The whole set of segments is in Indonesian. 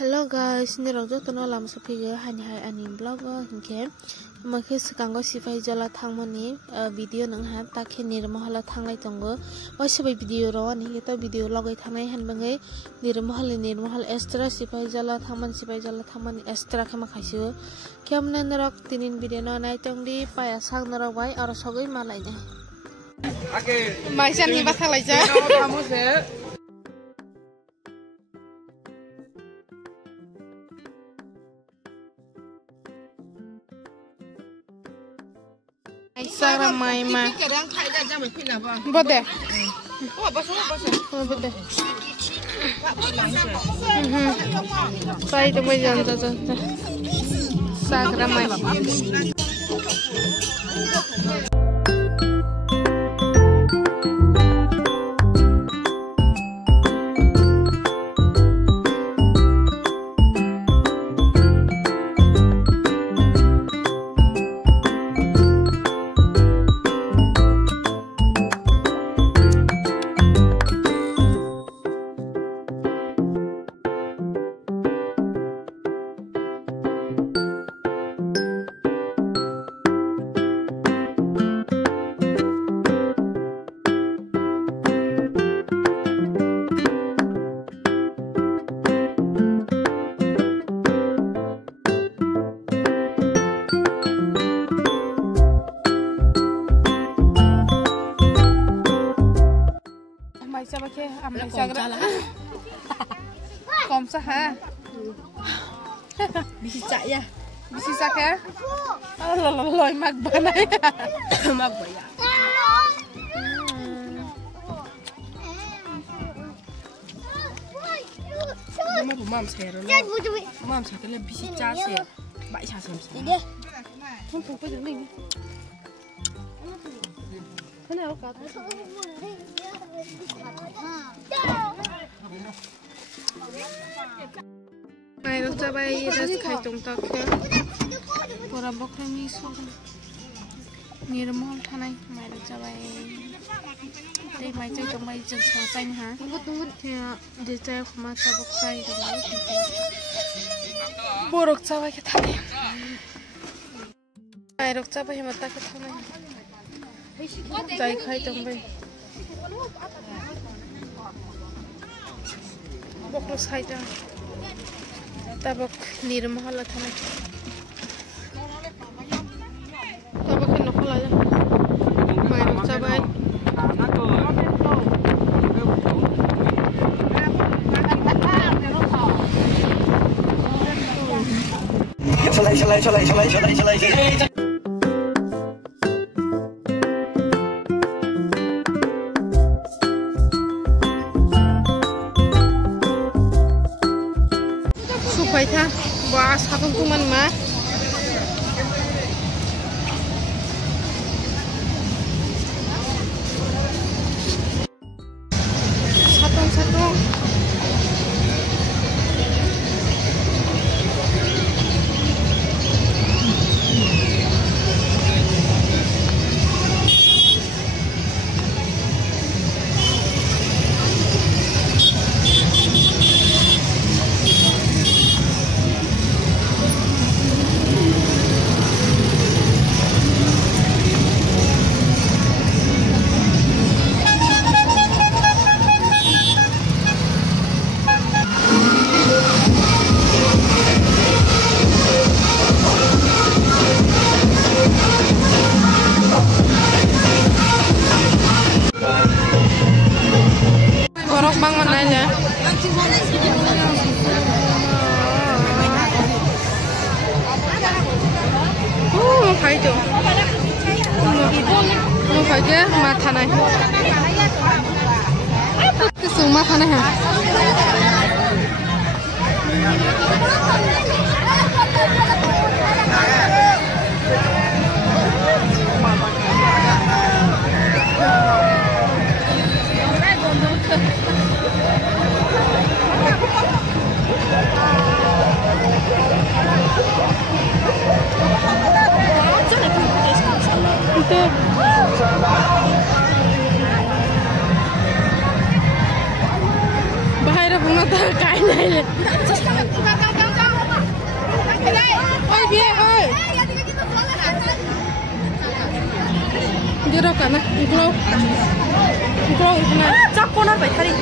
Hello guys, ni rong jok tono lam sapiga hani hai ani blog hingke makhe sekango sifai jala thangmani video nang ha takhe nirmohala thanglai tongo oi sabai video ro ani eta video logai thanai hanbangai nirmohal extra sifai jala thangmani extra khama khaisu kemne narok tinin video no nai tongdi paya sang narok bai aro sogoi malai ne maisan ni bakhalai ja Sarah Maima. Bode. Bode. Saya itu berjalan jalan. Sarah Maima. Siapa ke? Ambil sagra. Kom sah ha. Bisi cak ya. Bisi sak ya. Loloi mag banai. Mag baya. Mama bu mam saya lo. Mam saya kena bisi cak sih. Baik cak sih. Ini. Kamu pun pergi ni. Kenapa kau? Này nó cho bay ra khai tung tắc kia, bora bốc lên mi xuống, nhiều lắm không thằng này, mày nó cho bay, đây mày chơi trong bay chân sò xanh hả? Thì để chơi không mà cho bốc xay rồi đấy, bora cho bay cái thằng này, mày nó cho bay mà ta cái thằng này, chơi khai tung bay. Bok lo saida tabok nirmohala thana tabok nokhala ja mai ro chabai chalai Baiklah, buat satu kuman mah. Satu. Bang mananya? Phải chứ? Nó phải chứ mà thằng này. Cái sừng mà thằng này hả? Bahaya bunga biar ơi. Dia dah kan? Iklau ikna. Cak konar baik hari.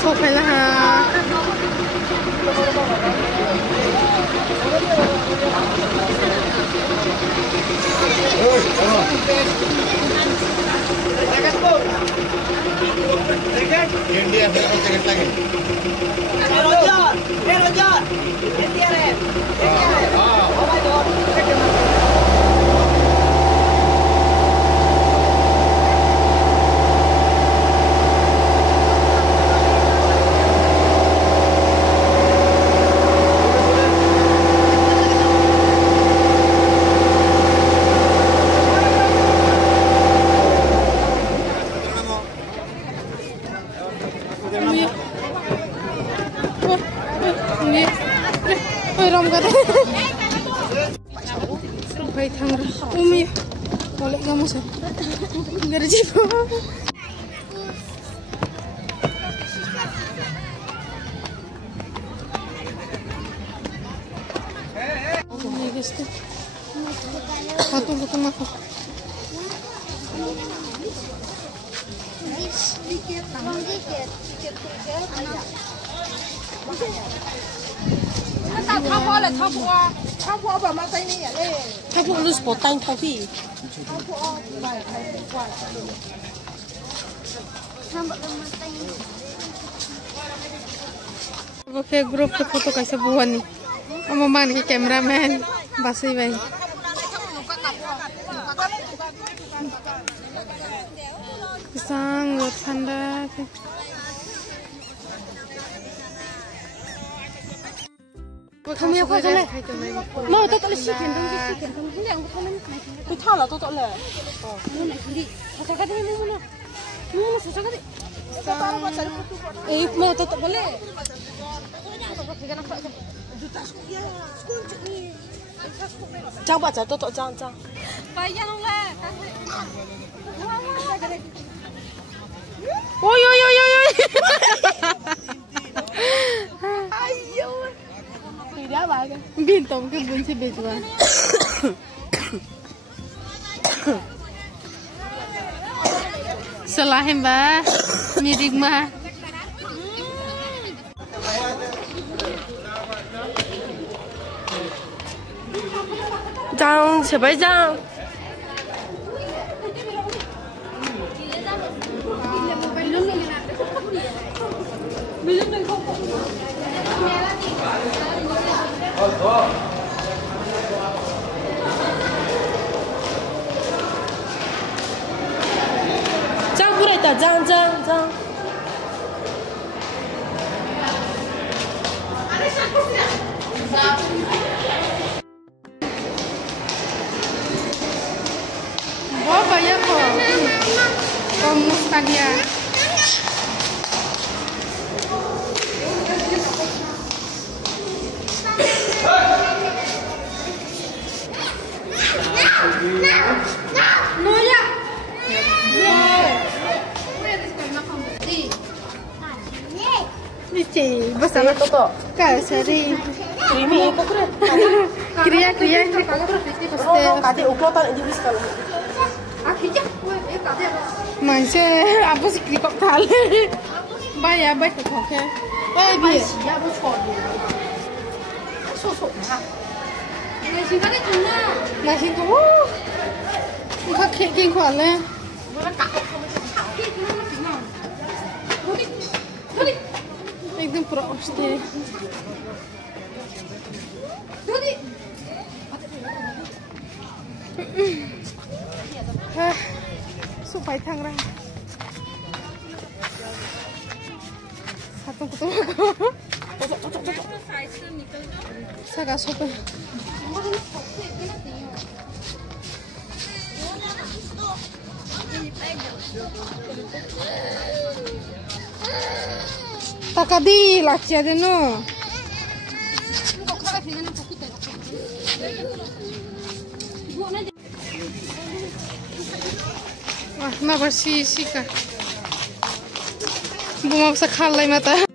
Sampai lah. Baik tangan, umi, boleh kamu sih? Nggak ada jiwa. Ini guys tuh, tunggu aku. Harus potong kopi. Oke, grup ke foto kasih buat nih. Amang nih kameramen, basi bayi. Sangat tanda. không yêu khoa này mà tôi tự xịt tiền không cái này không nên tôi thao là tôi tự lệ mua này đi sao cái này mua nào mua sao cái này mà tôi tự lệ cháu bà cháu tôi cháu cháu phải ra luôn lệ ôi ôi ôi ôi ayo tidak bagus bintang ke bunyi betul selain bah miring mah Jang siapa Jang Jang boleh tak Jang oh banyak kok kamu tanya Dice, bersama Toto. Kak, seri. Krimi, kok keren. Kriya. Kade ukuran ini bisa kalau. Manche, apa sih kok kali? Bayar baik kok ke. Bi. Ya bu chou. So. Nasi kan itu nah. Nasi tu. Ni kok king kok le. एकदम पूरा उठते supaya tangrang satu ketemu saya gak suka Takadi laki ada no. Wah, na bersih kah? Bunga sekali mata.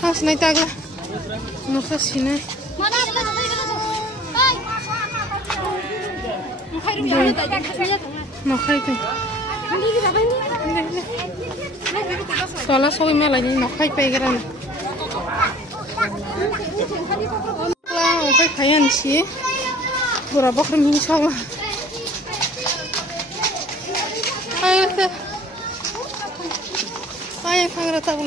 Ah, sini taga. Nusa sini. Nokai tu. Soalnya soalnya melani nokai pegeran. Lah, nokai kayan sih. Berapa keren sama. Ayo ke. Ayo panggil tahu.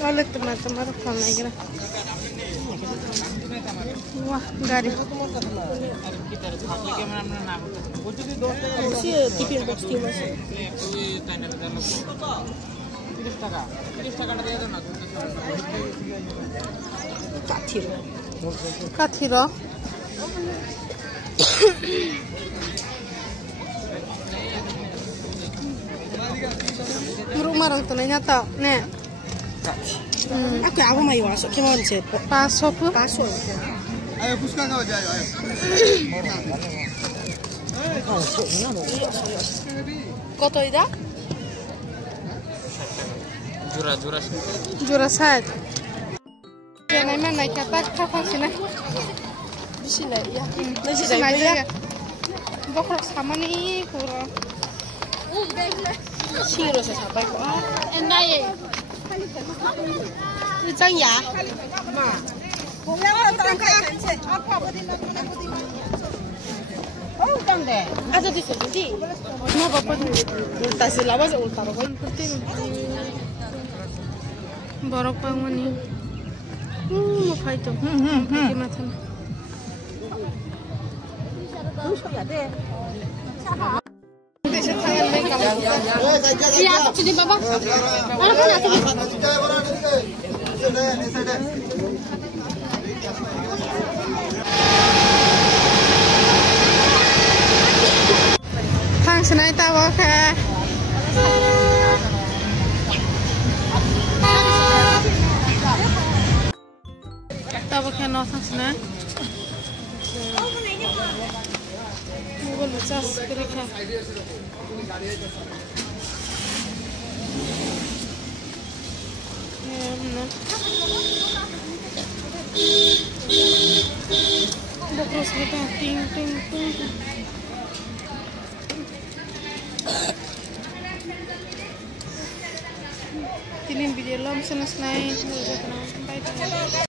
Oleh teman-teman rekam lagi lah. Wah, garis. Si tipe box tipe masih. Kathiro. Rumah orang tu nyata, ne. Aku apa mai masuk? Kemana sih? Pasok. Ayo buskan kau aja, ayo. Kau ida? Jura sad. Ya, nama naik kata apa sih nak? Sini ya. Sini aja. Bokor sama nih kurang. Siro sa sampai ko. Endai. Ni chang ya. Ma. Kung lang ta Aja di sini. Mau apa? Ulta silawas ulta rokoin penting. Borok bangun nih. Mau fight tuh. Fight macam. Iya, sini baba. Mana kan asal. Thang senai tawa ke. Tawa ke no thang senai. Mobile bacas kira kira. Terus kita ting ting ting. Tinin video lom senang senang.